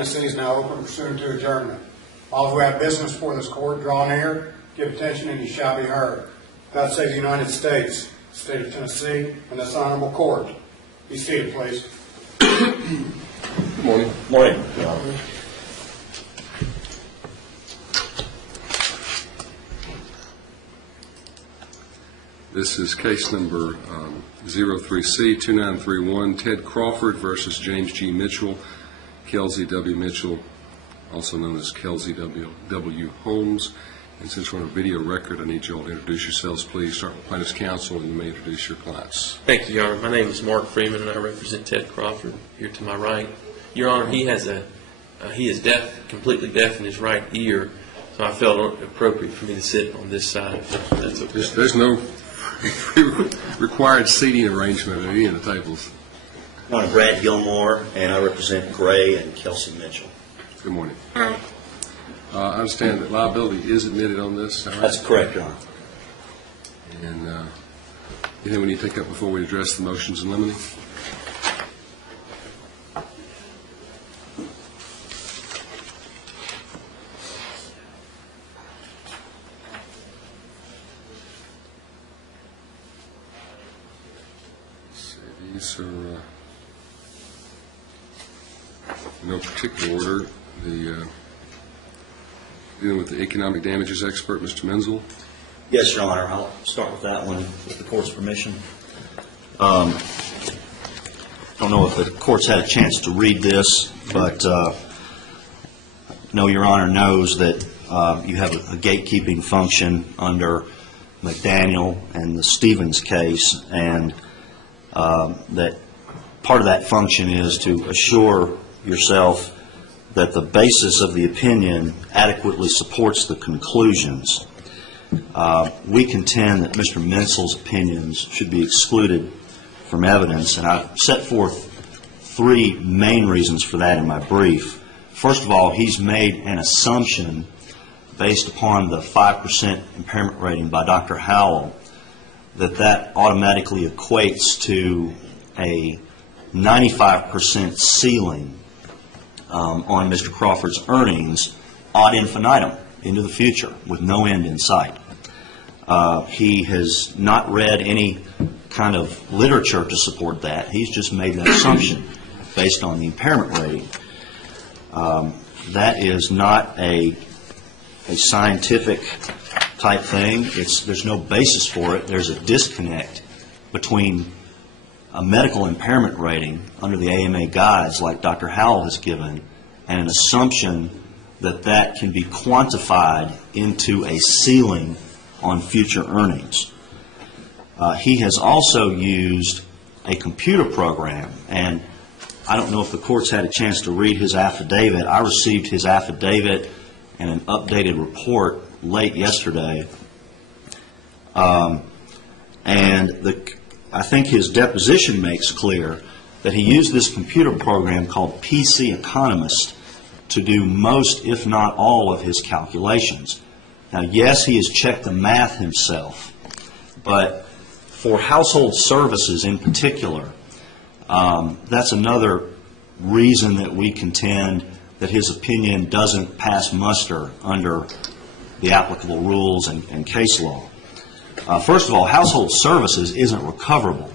Tennessee is now open pursuant to adjournment. All who have business before this court, draw near, give attention, and you shall be heard. God save the United States, the state of Tennessee, and this honorable court. Be seated, please. Good morning. Morning. This is case number 03C2931, Ted Crawford versus James G. Mitchell, Kelsey W. Mitchell, also known as Kelsey W. Holmes. And since we're on a video record, I need you all to introduce yourselves, please. Start with plaintiff's counsel, and you may introduce your clients. Thank you, Your Honor. My name is Mark Freeman, and I represent Ted Crawford here to my right. Your Honor, he is deaf, completely deaf in his right ear, so I felt it appropriate for me to sit on this side. That's okay. There's no required seating arrangement at any of the tables. I'm Brad Gilmore, and I represent Gray and Kelsey Mitchell. Good morning. I understand that liability is admitted on this. Right? That's correct, Your Honor. And anything we need to take up before we address the motions in limine? These are in no particular order. Dealing with the economic damages expert, Mr. Menzel. Yes, Your Honor. I'll start with that one with the court's permission. I don't know if the court's had a chance to read this, but Your Honor knows that you have a gatekeeping function under McDaniel and the Stevens case, and that part of that function is to assure yourself that the basis of the opinion adequately supports the conclusions. We contend that Mr. Menzel's opinions should be excluded from evidence, and I've set forth three main reasons for that in my brief. First of all, he's made an assumption based upon the 5% impairment rating by Dr. Howell that automatically equates to a 95% ceiling on Mr. Crawford's earnings ad infinitum into the future with no end in sight. He has not read any kind of literature to support that. He's just made that assumption based on the impairment rating. That is not a scientific type thing. There's no basis for it. There's a disconnect between a medical impairment rating under the AMA guides like Dr. Howell has given and an assumption that can be quantified into a ceiling on future earnings. He has also used a computer program, and I don't know if the court's had a chance to read his affidavit. I received his affidavit and an updated report late yesterday, I think his deposition makes clear that he used this computer program called PC Economist to do most, if not all, of his calculations. Now, yes, he has checked the math himself, but for household services in particular, that's another reason that we contend that his opinion doesn't pass muster under the applicable rules and case law. First of all, household services isn't recoverable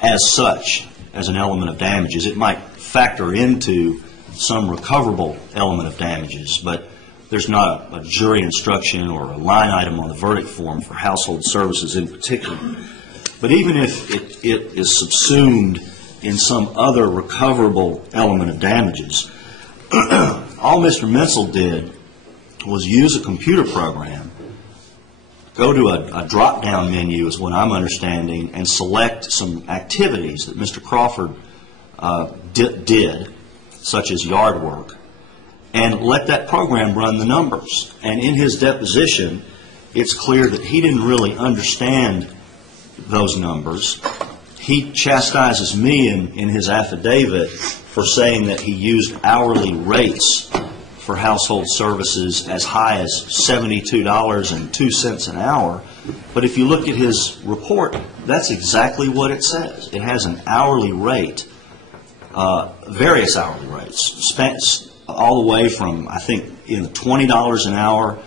as such as an element of damages. It might factor into some recoverable element of damages, but there's not a jury instruction or a line item on the verdict form for household services in particular. But even if it is subsumed in some other recoverable element of damages, all Mr. Menzel did was use a computer program, go to a drop-down menu is what I'm understanding, and select some activities that Mr. Crawford did, such as yard work, and let that program run the numbers. And in his deposition, it's clear that he didn't really understand those numbers. He chastises me in his affidavit for saying that he used hourly rates for household services as high as $72.02 an hour. But if you look at his report, that's exactly what it says. It has an hourly rate, various hourly rates, all the way from, I think, in the $20 an hour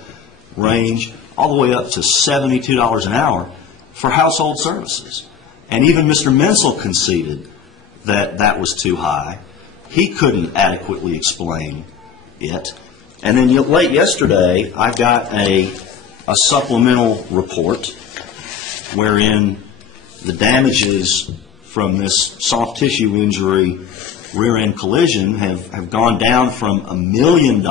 range, all the way up to $72 an hour for household services. And even Mr. Menzel conceded that that was too high. He couldn't adequately explain it. And then late yesterday, I got a supplemental report wherein the damages from this soft tissue injury rear-end collision have gone down from $1 million,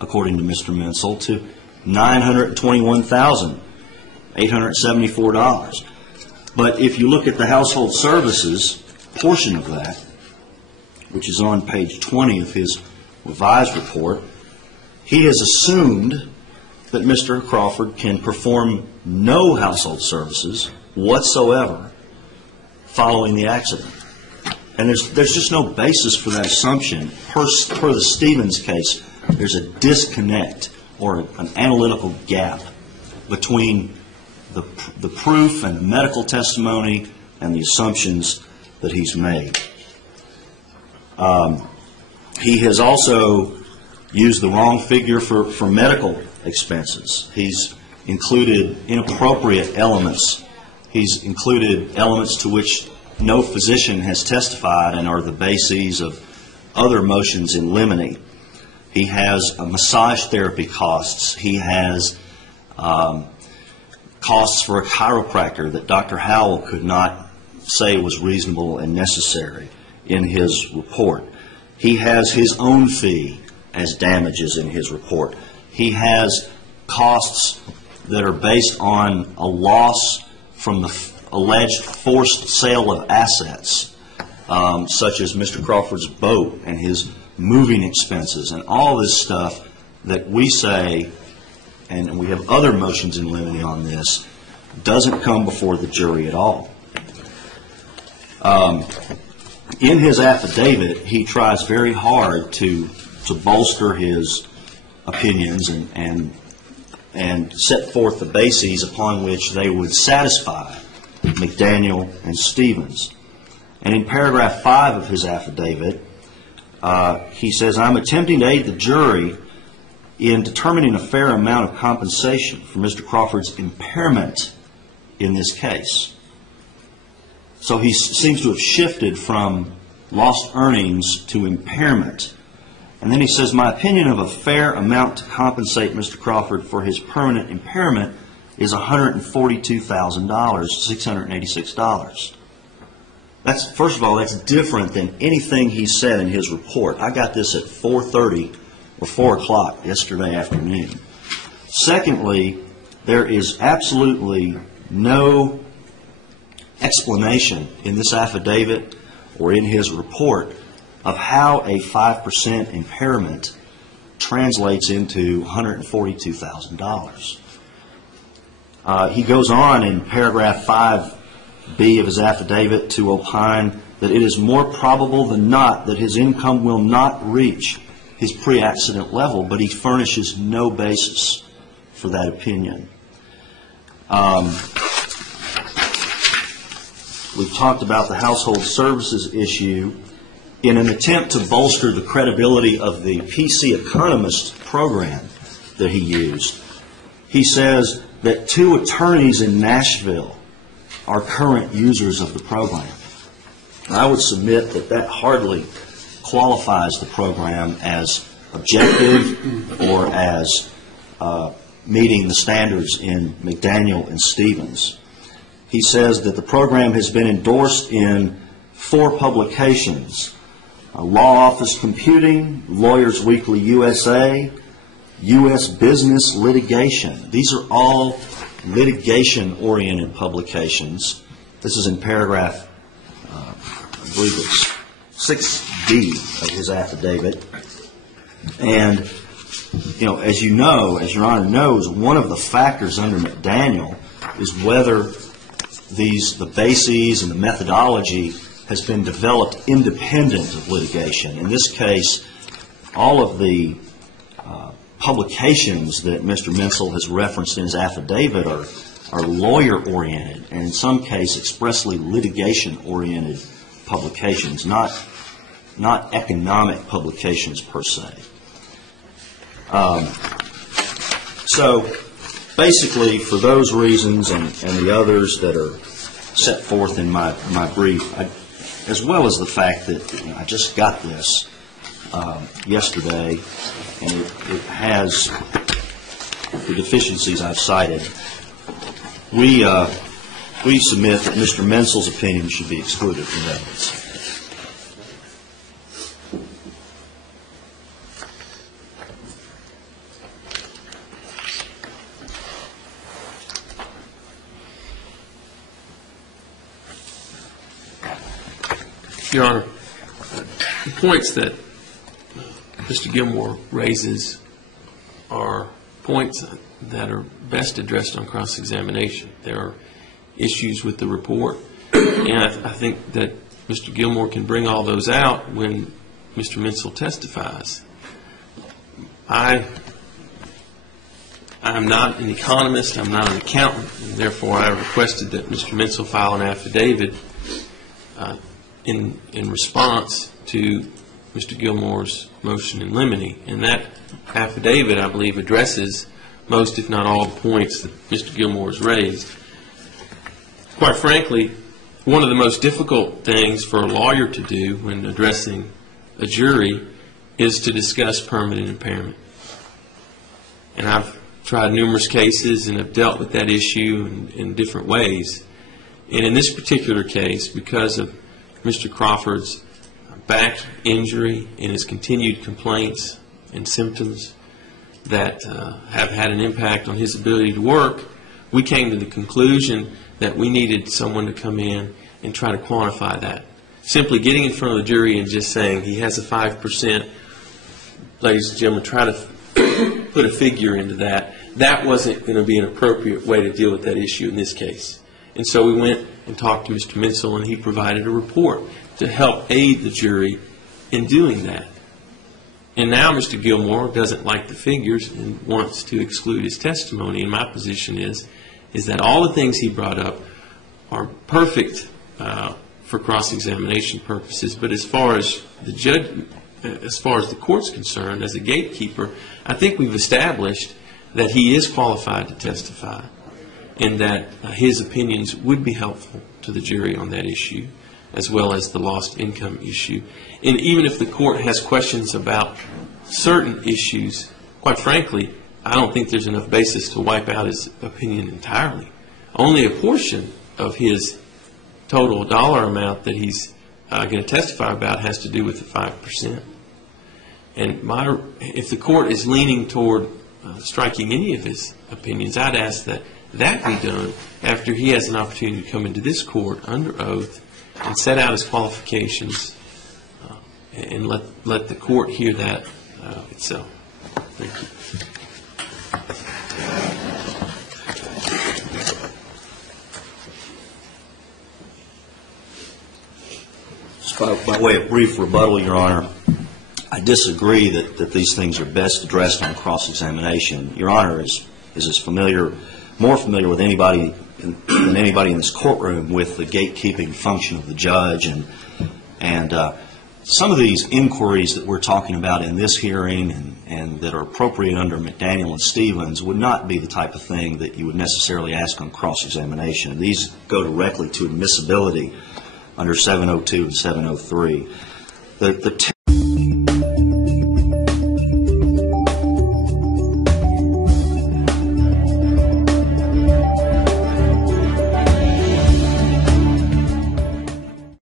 according to Mr. Menzel, to $921,874. But if you look at the household services portion of that, which is on page 20 of his revised report, he has assumed that Mr. Crawford can perform no household services whatsoever following the accident. And there's just no basis for that assumption. Per the Stevens case, there's a disconnect or an analytical gap between the proof and the medical testimony and the assumptions that he's made. He has also used the wrong figure for medical expenses. He's included inappropriate elements. He's included elements to which no physician has testified and are the bases of other motions in limine. He has massage therapy costs. He has costs for a chiropractor that Dr. Howell could not say was reasonable and necessary in his report. He has his own fee as damages in his report. He has costs that are based on a loss from the alleged forced sale of assets, such as Mr. Crawford's boat and his moving expenses and all this stuff that we say, and we have other motions in limine on this, doesn't come before the jury at all. In his affidavit, he tries very hard to bolster his opinions and set forth the bases upon which they would satisfy McDaniel and Stevens. And in paragraph 5 of his affidavit, he says, "I'm attempting to aid the jury in determining a fair amount of compensation for Mr. Crawford's impairment in this case." So he seems to have shifted from lost earnings to impairment. And then he says, "My opinion of a fair amount to compensate Mr. Crawford for his permanent impairment is $142,000, $686. That's, first of all, that's different than anything he said in his report. I got this at 4:30 or 4 o'clock yesterday afternoon. Secondly, there is absolutely no explanation in this affidavit or in his report of how a 5% impairment translates into $142,000. He goes on in paragraph 5B of his affidavit to opine that it is more probable than not that his income will not reach his pre-accident level, but he furnishes no basis for that opinion. We've talked about the household services issue. In an attempt to bolster the credibility of the PC Economist program that he used, he says that 2 attorneys in Nashville are current users of the program. I would submit that that hardly qualifies the program as objective or as meeting the standards in McDaniel and Stevens. He says that the program has been endorsed in 4 publications: Law Office Computing, Lawyers Weekly USA, U.S. Business Litigation. These are all litigation-oriented publications. This is in paragraph, I believe it's 6B of his affidavit. And, as you know, as Your Honor knows, one of the factors under McDaniel is whether the bases and the methodology has been developed independent of litigation. In this case, all of the publications that Mr. Menzel has referenced in his affidavit are lawyer-oriented and in some case expressly litigation-oriented publications, not not economic publications per se. So basically, for those reasons and the others that are set forth in my brief, as well as the fact that I just got this yesterday, and it has the deficiencies I've cited, we submit that Mr. Mensel's opinion should be excluded from evidence. Your Honor, the points that Mr. Gilmore raises are points that are best addressed on cross-examination. There are issues with the report, and I think that Mr. Gilmore can bring all those out when Mr. Mensel testifies. I'm not an economist, I'm not an accountant, and therefore I requested that Mr. Mensel file an affidavit in response to Mr. Gilmore's motion in limine. And that affidavit, I believe, addresses most, if not all, the points that Mr. Gilmore has raised. Quite frankly, one of the most difficult things for a lawyer to do when addressing a jury is to discuss permanent impairment. And I've tried numerous cases and have dealt with that issue in different ways. And in this particular case, because of Mr. Crawford's back injury and his continued complaints and symptoms that have had an impact on his ability to work, we came to the conclusion that we needed someone to come in and try to quantify that. Simply getting in front of the jury and just saying he has a 5%, ladies and gentlemen, try to put a figure into that, that wasn't going to be an appropriate way to deal with that issue in this case. And so we went and talked to Mr. Mensel, and he provided a report to help aid the jury in doing that. And now Mr. Gilmore doesn't like the figures and wants to exclude his testimony. And my position is that all the things he brought up are perfect for cross-examination purposes. But as far as the judge, as far as the court's concerned, as a gatekeeper, I think we've established that he is qualified to testify, and that his opinions would be helpful to the jury on that issue, as well as the lost income issue. And even if the court has questions about certain issues, quite frankly, I don't think there's enough basis to wipe out his opinion entirely. Only a portion of his total dollar amount that he's going to testify about has to do with the 5%. And if the court is leaning toward striking any of his opinions, I'd ask that that be done after he has an opportunity to come into this court under oath and set out his qualifications and let the court hear that itself. Thank you. Just by way of brief rebuttal, Your Honor, I disagree that these things are best addressed on cross-examination. Your Honor is as familiar, more familiar with anybody than anybody in this courtroom with the gatekeeping function of the judge, and some of these inquiries that we're talking about in this hearing and that are appropriate under McDaniel and Stevens would not be the type of thing that you would necessarily ask on cross-examination. These go directly to admissibility under 702 and 703. The